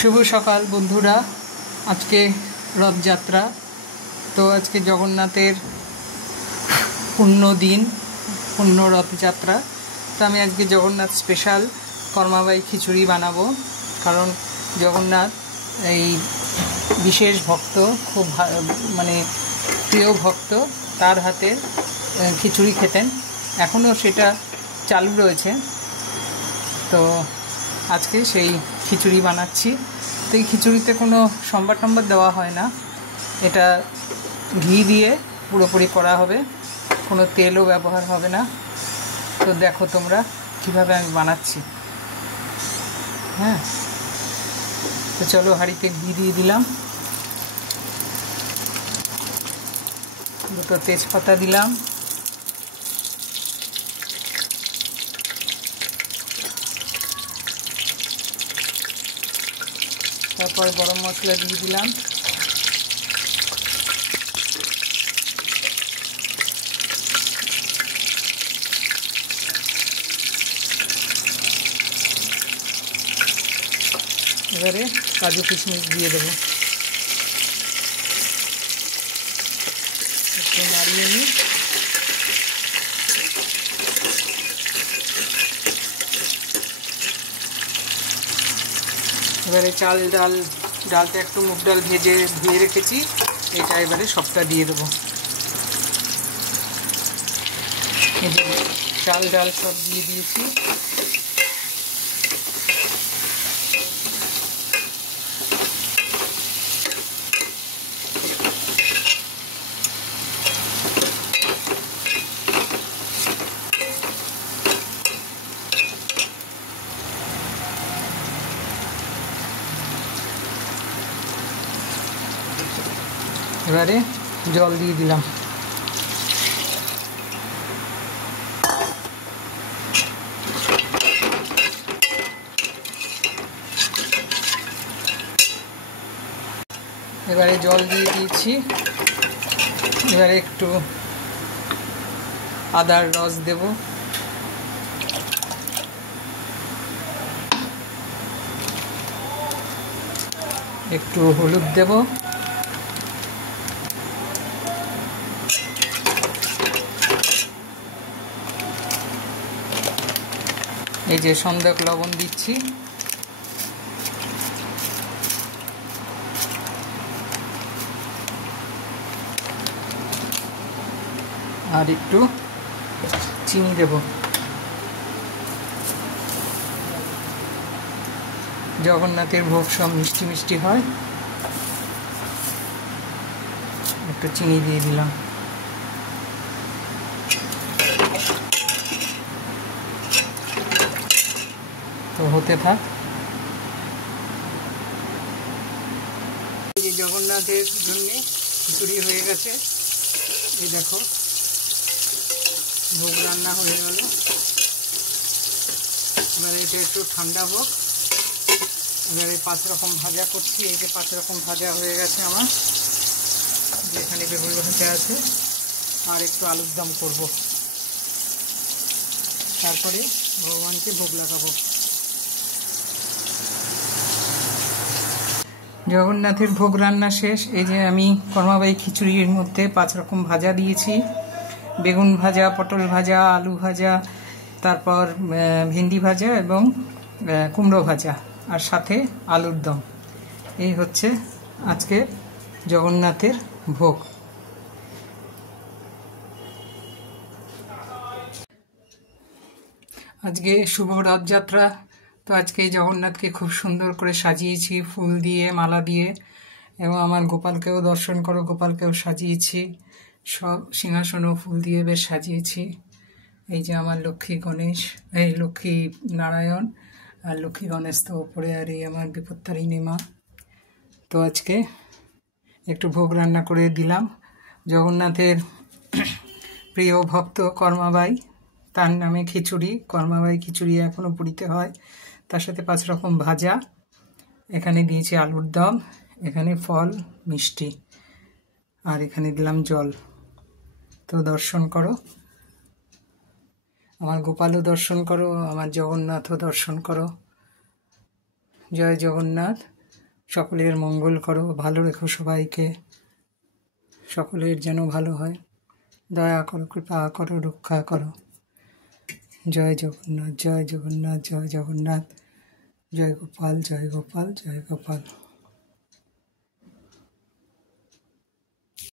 শুভ সকাল বন্ধুরা। আজকে রথযাত্রা, তো আজকে জগন্নাথের পূর্ণ দিন, পূর্ণ রথযাত্রা। তো আমি আজকে জগন্নাথ স্পেশাল কর্মাবাই খিচুড়ি বানাবো, কারণ জগন্নাথ এই বিশেষ ভক্ত, খুব মানে প্রিয় ভক্ত, তার হাতে খিচুড়ি খেতেন, এখনও সেটা চালু রয়েছে। তো আজকে সেই খিচুড়ি বানাচ্ছি। তো এই খিচুড়িতে কোনো সম্বার টম্বার দেওয়া হয় না, এটা ঘি দিয়ে পুরোপুরি করা হবে, কোনো তেলও ব্যবহার হবে না। তো দেখো তোমরা কীভাবে আমি বানাচ্ছি। হ্যাঁ, তো চলো, হাঁড়িতে ঘি দিয়ে দিলাম, দুটো তেজপাতা দিলাম, তারপর গরম মশলা দিয়ে দিলাম, এবারে কাজু কিশমিশ দিয়ে দেবো, একটু নাড়িয়ে নিই। এবারে ডালটা একটু মুগ ডাল ধুয়ে রেখেছি, এটা এবারে সবটা দিয়ে দেবো। এই যে ডাল সব দিয়ে দিয়েছি। এবারে জল দিয়ে দিলাম, এবারে জল দিয়ে দিয়েছি। এবারে একটু আদার রস দেব, একটু হলুদ দেব, এই যে সন্দেক লবণ দিচ্ছি, আর একটু চিনি দেব। জগন্নাথের ভোগ সব মিষ্টি মিষ্টি হয়, একটু চিনি দিয়ে দিলাম। তো হতে থাক। এই যে জগন্নাথের জন্যে খিচুড়ি হয়ে গেছে, এই দেখো ভোগ রান্না হয়ে গেল। এবারে এটা একটু ঠান্ডা হোক। এবারে 5 রকম ভাজা করছি, এই যে 5 রকম ভাজা হয়ে গেছে আমার, যেখানে বেগুন ভাজা আছে, আর একটু আলুর দম করবো, তারপরে ভগবানকে ভোগ লাগাবো। জগন্নাথের ভোগ রান্না শেষ। এই যে আমি কর্মাবাই খিচুড়ির মধ্যে 5 রকম ভাজা দিয়েছি, বেগুন ভাজা, পটল ভাজা, আলু ভাজা, তারপর ভেন্ডি ভাজা এবং কুমড়ো ভাজা, আর সাথে আলুর দম। এই হচ্ছে আজকে জগন্নাথের ভোগ। আজকে শুভ রথযাত্রা, তো আজকে জগন্নাথকে খুব সুন্দর করে সাজিয়েছি ফুল দিয়ে, মালা দিয়ে, এবং আমার গোপালকেও দর্শন করো, গোপালকেও সাজিয়েছি, সব সিংহাসনও ফুল দিয়ে বেশ সাজিয়েছি। এই যে আমার লক্ষ্মী গণেশ, এই লক্ষ্মী নারায়ণ আর লক্ষ্মী গণেশ তো ওপরে, আর এই আমার বিপত্তারিণী মা। তো আজকে একটু ভোগ রান্না করে দিলাম। জগন্নাথের প্রিয় ভক্ত কর্মাবাই, তার নামে খিচুড়ি, কর্মাবাই খিচুড়ি এখনও পুরীতে হয়। তার সাথে 5 রকম ভাজা, এখানে দিয়েছি আলুর দম, এখানে ফল মিষ্টি, আর এখানে দিলাম জল। তো দর্শন করো, আমার গোপালও দর্শন করো, আমার জগন্নাথও দর্শন করো। জয় জগন্নাথ। সকলের মঙ্গল করো, ভালো রেখো সবাইকে, সকলের যেন ভালো হয়, দয়া করো, কৃপা করো, রক্ষা করো। জয় জগন্নাথ, জয় জগন্নাথ, জয় জগন্নাথ, জয় গোপাল, জয় গোপাল, জয় গোপাল।